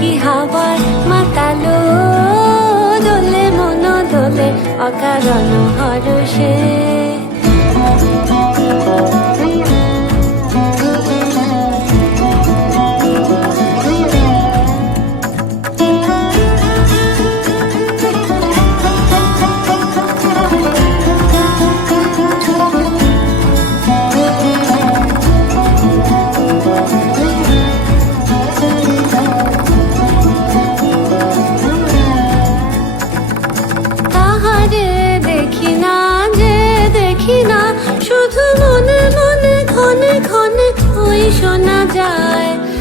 কি হাওয়ার মাতালো? দোলে মন দোলে অকারণ হরষে। শোনা যায়।